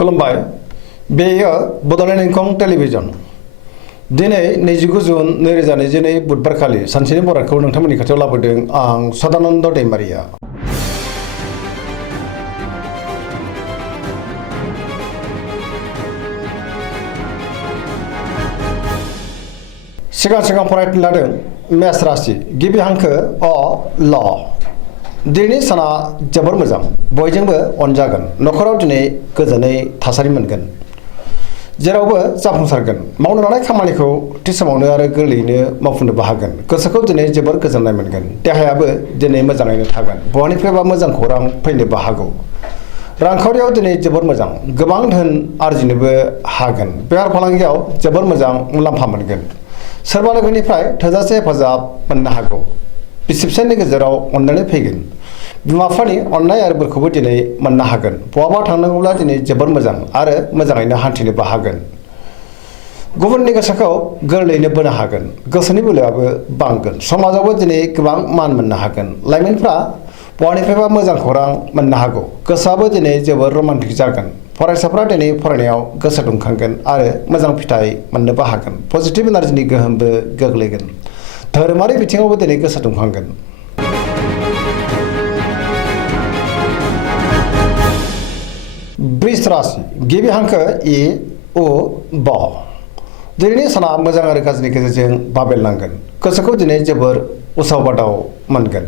खुलुमबाय बेयो बड'लेण्ड इंखं टेलिभिजन दिनै 29 जुन 2022 बुधबारखालि सानसेनि बरादखौ नोंथांमोननि खाथियाव लाबोदों आं सदानन्द दैमारिया। सिगां फरायनो लादों मेष राशि गिबि हांखो अ ल दिनैनि साना जोबोर मोजां बयजोंबो अनजागोन न'खराव दिनै गोजोनै थासारि मोनगोन जेरावबो जाफुंसारगोन मावनो लानाय खामानिखौ थि समावनो आरो गोरलैयैनो मावफुंनोबो हागोन गोसोखौ दिनै जोबोर गोजोननाय मोनगोन देहायाबो दिनै मोजाङैनो थागोन बहानिफ्रायबा मोजां खौरां फैनोबो हागौ रांखावरियाव दिनै जोबोर मोजां गोबां धोन आरजिनोबो हागोन बेफार फालांगियाव जोबोर मोजां मुलाम्फा मोनगोन सोरबा लोगोनिफ्राय थोजासे हेफाजाब मोननो हागौ बिसि फिसायनि गेजेराव अननानै फैगोन बिमा बिफानि अननाय आरो बोरखौबो दिनै मोननो हागोन बहाबा थांनांगौब्ला दिनै जोबोर मोजां आरो मोजाङैनो हान्थिनोबो हागोन गुबुननि गोसोखौ गोरलैयैनो बोनो हागोन गोसोनि बोलोआबो बांगोन समाजावबो दिनै गोबां मान मोननो हागोन लाइमोनफ्रा बहानिफ्रायबा मोजां खौरां मोननो हागौ गोसोआबो दिनै जोबोर रमान्टिक जागोन फरायसाफ्रा दिनै फरायनायाव गोसो दुंखांगोन आरो मोजां फिथाइ मोननोबो हागोन पजिटिभ एनार्जिनि गोहोमबो गोग्लैगोन धोरोमारि बिथिङावबो दिनै गोसो दुंखांगोन वृष राशि गिबि हांखो इ उ ब दिनैनि साना मोजां आरो गाज्रिनि गेजेरजों बाबेलनांगोन गोसोखौ दिनै जोबोर उसाव बादाव मोनगोन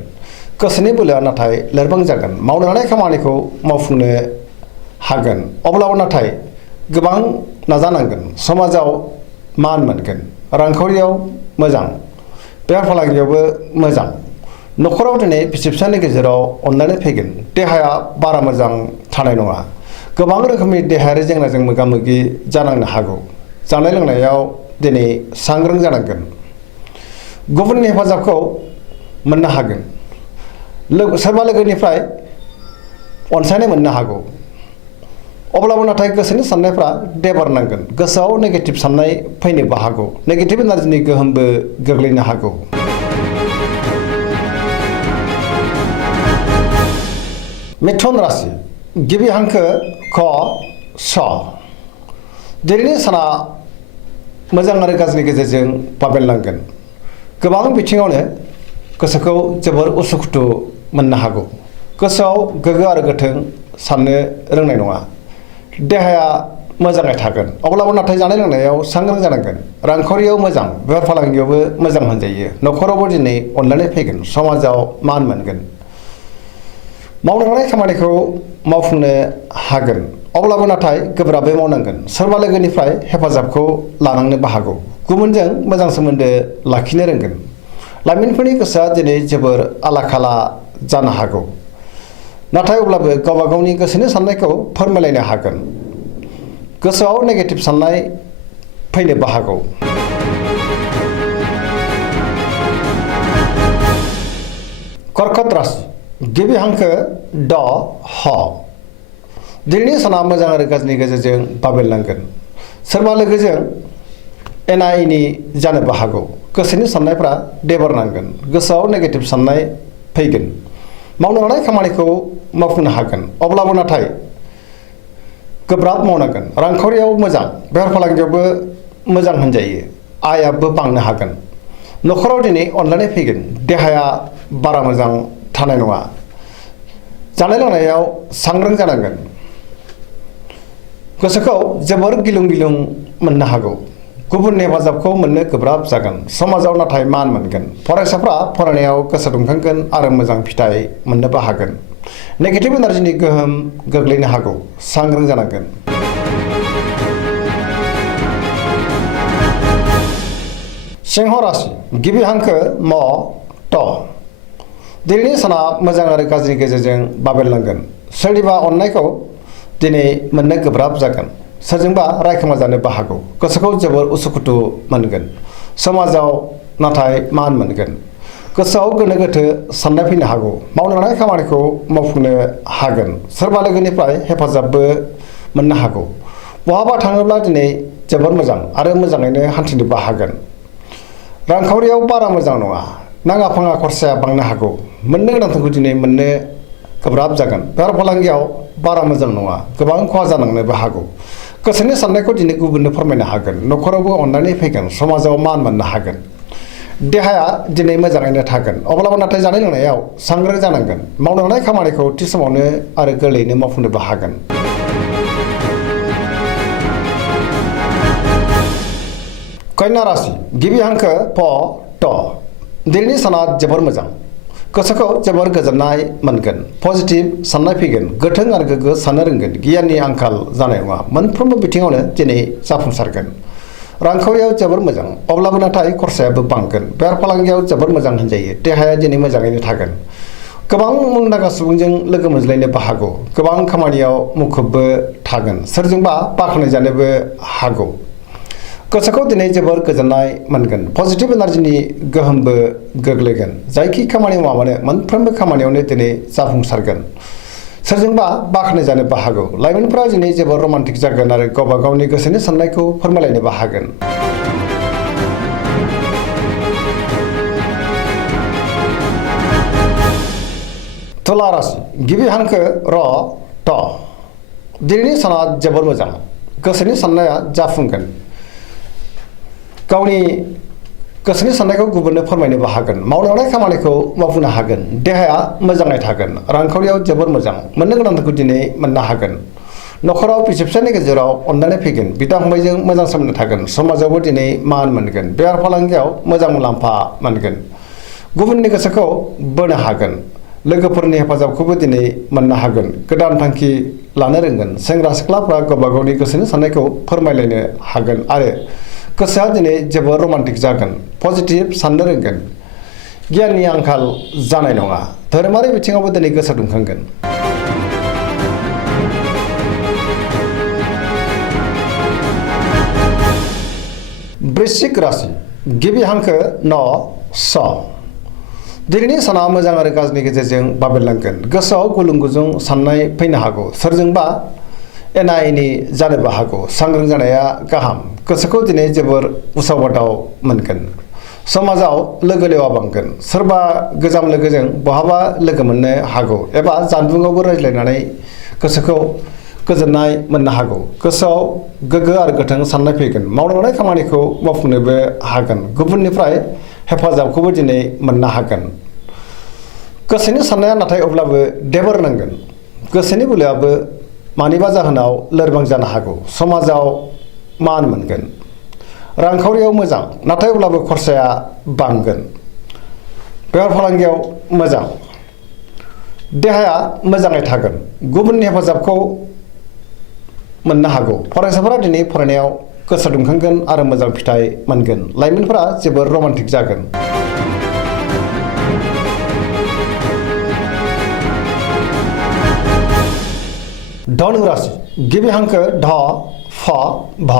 गोसोनि बोलोआ नाथाय लोरबां जागोन मावनो लानाय खामानिखौ मावफुंनो हागोन अब्लाबो नाथाय गोबां नाजानांगोन समाजाव मान मोनगोन रांखावरियाव मोजां बेफार फालांगियावबो मोजां न'खराव दिनै बिसि फिसायनि गेजेराव अननानै फैगोन देहाया बारा मोजां थानाय नङा गोबां रोखोमनि देहायारि जेंनाजों मोगा मोगि जानांनो हागौ जानाय लोंनायाव दिनै सांग्रां जानांगोन गुबुननि हेफाजाबखौ मोननो हागोन सोरबा लोगोनिफ्राय अनसायनाय मोननो हागौ अब्लाबो नाथाय गोसोनि साननायफ्रा देबार नांगोन गोसोआव नेगेटिभ साननाय फैनोबो हागौ नेगेटिभ एनार्जिनि गोहोमबो गोग्लैनो हागौ मिथुन राशि गिबि हांखो ख स दिनैनि साना मोजां आरो गाज्रिनि गेजेरजों बाबेलनांगोन गोबां बिथिङावनो गोसोखौ जोबोर उसुखुथु मोननो हागौ गोसोआव गोग्गो आरो गोथों साननो रोंनाय नङा देहाया मोजाङै थागोन अब्लाबो नाथाय जानाय लोंनायाव सांग्रां जानांगोन रांखावरियाव मोजां बेफार फालांगियावबो मोजां होनजायो न'खरावबो दिनै अननानै फैगोन समाजाव मान मोनगोन मावनो लानाय खामानिखौ मावफुंनो हागोन अब्लाबो नाथाय गोब्राबै मावनांगोन सोरबा लोगोनिफ्राय हेफाजाबखौ लानांनोबो हागौ गुबुनजों मोजां सोमोन्दो लाखिनो रोंगोन लाइमोनफोरनि गोसोआ दिनै जोबोर आला खाला जानो हागौ नाथाय अब्लाबो गावबा गावनि गोसोनि साननायखौ फोरमायलायनो हागोन गोसोआव नेगेटिभ साननाय फैनोबो हागौ कर्कट राशि गिबि हांखो ड ह दिनैनि साना मोजां आरो गाज्रिनि गेजेरजों बाबेलनांगोन सोरबा लोगोजों एना एनि जानोबो हागौ गोसोनि साननायफ्रा देबार नांगोन गोसोआव नेगेटिभ साननाय फैगोन मावनो लानाय खामानिखौ मावफुंनो हागोन अब्लाबो नाथाय गोब्राब मावनांगोन रांखावरियाव मोजां बेफार फालांगियावबो मोजां होनजायो आयाबो बांनो हागोन न'खराव दिनै अनलायनाय फैगोन देहाया बारा मोजां थानाय नङा जानाय लोंनायाव सांग्रां जानांगोन गोसोखौ जोबोर गिलुं गिलुं मोननो हागौ गुबुननि हेफाजाबखौ मोननो गोब्राब जागोन समाजाव नाथाय मान मोनगोन फरायसाफ्रा फरायनायाव गोसो दुंखांगोन आरो मोजां फिथाइ मोननोबो हागोन नेगेटिभ एनार्जिनि गोहोम गोग्लैनो हागौ सांग्रां जानांगोन सिंह राशि गिबि हांखो म ट दिनैनि साना मोजां आरो गाज्रिनि गेजेरजों बाबेलनांगोन सोरनिबा अननायखौ दिनै मोननो गोब्राब जागोन सोरजोंबा रायखोमा जानोबो हागौ गोसोखौ जोबोर उसुखुथु मोनगोन समाजाव नाथाय मान मोनगोन गोसोआव गोनो गोथो साननाय फैनो हागौ मावनो लानाय खामानिखौ मावफुंनो हागोन सोरबा लोगोनिफ्राय हेफाजाबबो मोननो हागौ बहाबा थाङोब्ला दिनै जोबोर मोजां आरो मोजाङैनो हान्थिनोबो हागोन रांखावरियाव बारा मोजां नङा नाङा फाङा खरसाया बांनो हागौ मोननो गोनांखौ दिनै मोननो गोब्राब जागोन बेफार फालांगियाव बारा मोजां नङा गोबां खहा जानांनोबो हागौ गोसोनि साननायखौ दिनै गुबुननो फोरमायनो हागोन न'खरावबो अननानै फैगोन समाजाव मान मोननो हागोन देहाया दिनै मोजाङैनो थागोन अब्लाबो नाथाय जानाय लोंनायाव सांग्रां जानांगोन मावनो हानाय खामानिखौ थि समावनो आरो गोरलैयैनो मावफुंनोबो हागोन कन्या राशि गिबि हांखो प ट दिनैनि साना जोबोर मोजां गोसोखौ जोबोर गोजोननाय मोनगोन पजिटिभ साननाय फैगोन गोथों आरो गोग्गो साननो रोंगोन गियाननि आंखाल जानाय नङा मोनफ्रोमबो बिथिङावनो दिनै जाफुंसारगोन रांखावरियाव जोबोर मोजां अब्लाबो नाथाय खरसायाबो बांगोन बेफार फालांगियाव जोबोर मोजां होनजायो देहाया दिनै मोजाङैनो थागोन गोबां मुंदांखा सुबुंजों लोगो मोनज्लायनोबो हागौ गोबां खामानियाव मुखुबबो थागोन सोरजोंबा बाख्नायजानोबो हागौ गोसोखौ दिनै जोबोर गोजोननाय मोनगोन पजिटिभ एनार्जिनि गोहोमबो गोग्लैगोन जायखि खामानि मावा मानो मोनफ्रोमबो खामानियावनो दिनै जाफुंसारगोन सोरजोंबा बाख्नायजानोबो हागौ लाइमोनफोरा दिनै जोबोर रमान्टिक जागोन आरो गावबा गावनि गोसोनि साननायखौ फोरमायलायनोबो हागोन तुला राशि गिबि हांखो र ट दिनैनि साना जोबोर मोजां गोसोनि साननाया जाफुंगोन गावनि गोसोनि साननायखौ गुबुननो फोरमायनोबो हागोन मावनो हानाय खामानिखौ मावफुंनो हागोन देहाया मोजाङै थागोन रांखावरियाव जोबोर मोजां मोननो गोनांखौ दिनै मोननो हागोन न'खराव बिसि फिसायनि गेजेराव अननानै फैगोन बिदा फंबायजों मोजां सोमोन्दो थागोन समाजावबो दिनै मान मोनगोन बेफार फालांगियाव मोजां मुलाम्फा मोनगोन गुबुननि गोसोखौ बोनो हागोन लोगोफोरनि हेफाजाबखौबो दिनै मोननो हागोन गोदान थांखि लानो रोंगोन सेंग्रा सिख्लाफ्रा गावबा गावनि गोसोनि साननायखौ फोरमायलायनो हागोन आरो गोसोआ दिनै जोबोर रमान्टिक जागोन पजिटिभ साननो रोंगोन गियाननि आंखाल जानाय नङा धोरोमारि बिथिङावबो दिनै गोसो दुंखांगोन वृश्चिक राशि गिबि हांखो न स दिनैनि साना मोजां आरो गाज्रिनि गेजेरजों बाबेरलांगोन गोसोआव गुलुं गुजुं साननाय फैनो हागौ सोरजोंबा एना एनि जानोबो हागौ सांग्रां जानाया गाहाम गोसोखौ दिनै जोबोर उसाव बादाव मोनगोन समाजाव लोगो लेवा बांगोन सोरबा गोजाम लोगोजों बहाबा लोगो मोननो हागौ एबा जानबुङावबो रायज्लायनानै गोसोखौ गोजोननाय मोननो हागौ गोसोआव गोग्गो आरो गोथों साननाय फैगोन मावनो हानाय खामानिखौ मावफुंनोबो हागोन गुबुननिफ्राय हेफाजाबखौबो दिनै मोननो हागोन गोसोनि साननाया नाथाय अब्लाबो देबोर नांगोन गोसोनि बोलोआबो मानिबा जाहोनाव लोरबां जानो हागौ समाजाव मान मोनगोन रांखावरियाव मोजां नाथाय अब्लाबो खरसाया बांगोन बेफार फालांगियाव मोजां देहाया मोजाङै थागोन गुबुननि हेफाजाबखौ मोननो हागौ फरायसाफोरा दिनै फरायनायाव गोसो दुंखांगोन आरो मोजां फिथाइ मोनगोन लाइमोनफोरा जोबोर रमान्टिक जागोन धनु राशि गिबि हांखो ध फ भ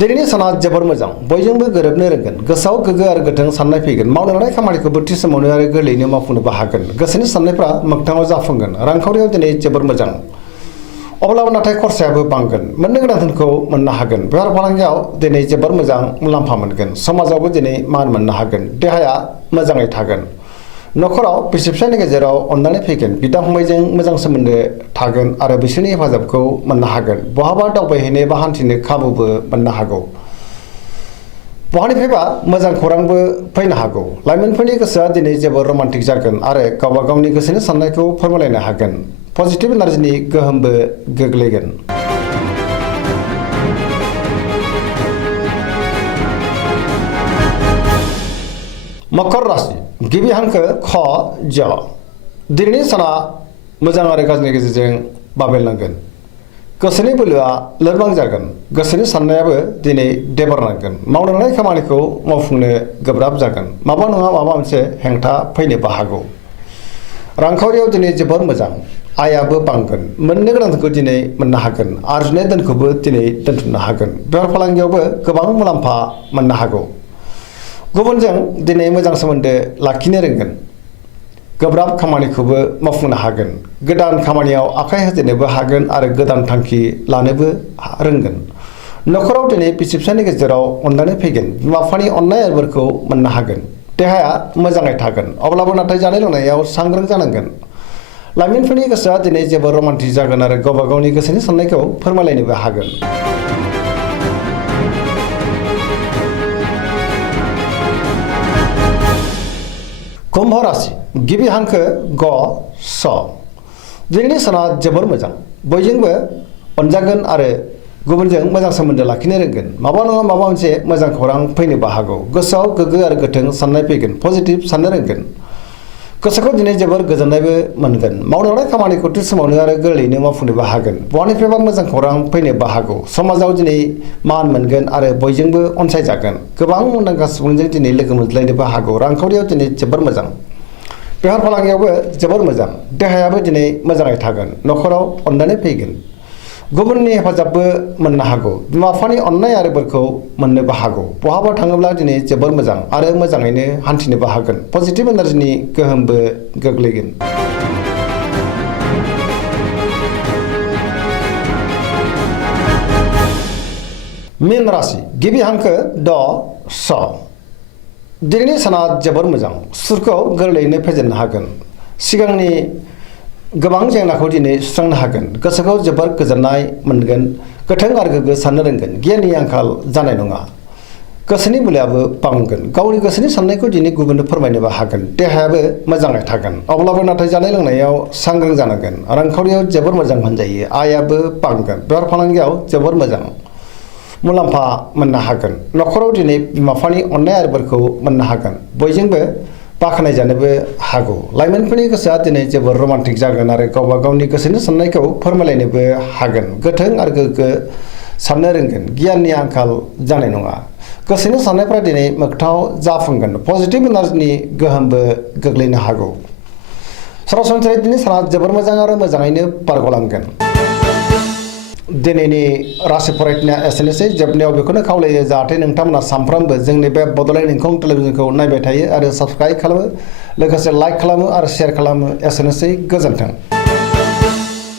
दिनैनि साना जोबोर मोजां बयजोंबो गोरोबनो रोंगोन गोसोआव गोग्गो आरो गोथों साननाय फैगोन मावनो हानाय खामानिखौबो थि समावनो आरो गोरलैयैनो मावफुंनोबो हागोन गोसोनि साननायफ्रा मोगथाङाव जाफुंगोन रांखावरियाव दिनै जोबोर मोजां अब्लाबो नाथाय खरसायाबो बांगोन मोननो गोनां धोनखौ मोननो हागोन बेफार फालांगियाव दिनै जोबोर मोजां मुलाम्फा मोनगोन समाजावबो दिनै मान मोननो हागोन देहाया मोजाङै थागोन न'खराव बिसि फिसायनि गेजेराव अननानै फैगोन बिदा फंबायजों मोजां सोमोन्दो थागोन आरो बिसोरनि हेफाजाबखौ मोननो हागोन बहाबा दावबायहैनो एबा हान्थिनो खाबुबो मोननो हागौ बहानिफ्रायबा मोजां खौरांबो फैनो हागौ लाइमोनफोरनि गोसोआ दिनै जोबोर रमान्टिक जागोन आरो गावबा गावनि गोसोनि साननायखौ फोरमायलायनो हागोन पजिटिभ एनार्जिनि गोहोमबो गोग्लैगोन मकर राशि गिबि हांखो ख ज दिनैनि साना मोजां आरो गाज्रिनि गेजेरजों बाबेरलांगोन गोसोनि बोलोआ लोरबां जागोन गोसोनि साननायाबो दिनै देबारनांगोन मावनो हानाय खामानिखौ मावफुंनो गोब्राब जागोन माबा नङा माबा मोनसे हेंथा फैनोबो हागौ रांखावरियाव दिनै जोबोर मोजां आयाबो बांगोन मोननो गोनांखौ दिनै मोननो हागोन आरजिनाय धोनखौबो दिनै दोनथुमनो हागोन बेफार फालांगियावबो गोबां मुलाम्फा मोननो हागौ गुबुनजों दिनै मोजां सोमोन्दो लाखिनो रोंगोन गोब्राब खामानिखौबो मावफुंनो हागोन गोदान खामानियाव आखाइ होजेननोबो हागोन आरो गोदान थांखि लानोबो रोंगोन न'खराव दिनै बिसि फिसायनि गेजेराव अननानै फैगोन बिमा बिफानि अननाय आरिफोरखौ मोननो हागोन देहाया मोजाङै थागोन अब्लाबो नाथाय जानाय लोंनायाव सांग्रां जानांगोन लाइमोनफोरनि गोसोआ दिनै जोबोर रमान्टिक जागोन आरो गावबा गावनि गोसोनि साननायखौ फोरमायलायनोबो हागोन। कुम्भ राशि गिबि हांखो ग स दिनैनि साना जोबोर मोजां बयजोंबो अनजागोन आरो गुबुनजों मोजां सोमोन्दो लाखिनो रोंगोन। माबा नङा माबा मोनसे मोजां खौरां फैनोबो हागौ। गोसोआव गोग्गो आरो गोथों साननाय फैगोन। पजिटिभ साननो रोंगोन। गोसोखौ दिनै जोबोर गोजोननायबो मोनगोन। मावनो लानाय खामानिखौ थि समावनो आरो गोरलैयैनो मावफुंनोबो हागोन। बहानिफ्रायबा मोजां खौरां फैनोबो हागौ। समाजाव दिनै मान मोनगोन आरो बयजोंबो अनसायजागोन। गोबां मुंदांखा सुबुंजों दिनै लोगो मोनज्लायनोबो हागौ। रांखावरियाव दिनै जोबोर मोजां। बेफार फालांगियावबो जोबोर मोजां। देहायाबो दिनै मोजाङै थागोन। न'खराव अननानै फैगोन। गुबुननि हेफाजाबबो मोननो हागौ। बिमा बिफानि अननाय आरो बोरखौ मोननोबो हागौ। बहाबा थाङोब्ला दिनै जोबोर मोजां आरो मोजाङैनो हान्थिनोबो हागोन। पजिटिभ एनार्जिनि गोहोमबो गोग्लैगोन। मीन राशि गिबि हांखो ड स दिनैनि साना जोबोर मोजां। सुरखौ गोरलैयैनो फेजेननो हागोन। सिगांनि गोबां जेंनाखौ दिनै सुस्रांनो हागोन। गोसोखौ जोबोर गोजोननाय मोनगोन। गोथों आरो गोग्गो साननो रोंगोन। गियाननि आंखाल जानाय नङा। गोसोनि बोलोआबो बांगोन। गावनि गोसोनि साननायखौ दिनै गुबुननो फोरमायनोबो हागोन। देहायाबो मोजाङै थागोन। अब्लाबो नाथाय जानाय लोंनायाव सांग्रां जानांगोन। रांखावरियाव जोबोर मोजां होनजायो। आयाबो बांगोन। बेफार फालांगियाव जोबोर मोजां मुलाम्फा मोननो हागोन। न'खराव दिनै बिमा बिफानि अननाय आरो बोरखौ मोननो हागोन। बयजोंबो बाख्नाय जानोबो हागौ। लाइमोनफोरनि गोसोआ दिनै जोबोर रमान्टिक जागोन आरो गावबा गावनि गोसोनि साननायखौ फोरमायलायनोबो हागोन। गोथों आरो गोग्गो साननो रोंगोन। गियाननि आंखाल जानाय नङा। गोसोनि साननायफ्रा दिनै मोगथाङाव जाफुंगोन। पजिटिभ एनार्जिनि गोहोमबो गोग्लैनो हागौ। सरासनस्रायै दिनै साना जोबोर मोजां आरो मोजाङैनो बारग'लांगोन। दिनैनि राशि फरायथिनाया एसेनोसै। जोबनायाव बेखौनो खावलायो जाहाथे नोंथांमोना सानफ्रोमबो जोंनि बे बड'लेण्ड इंखं टेलिभिजनखौ नायबाय थायो आरो साबस्क्राइब खालामो लोगोसे लाइक खालामो आरो शेयार खालामो। एसेनोसै गोजोन्थों।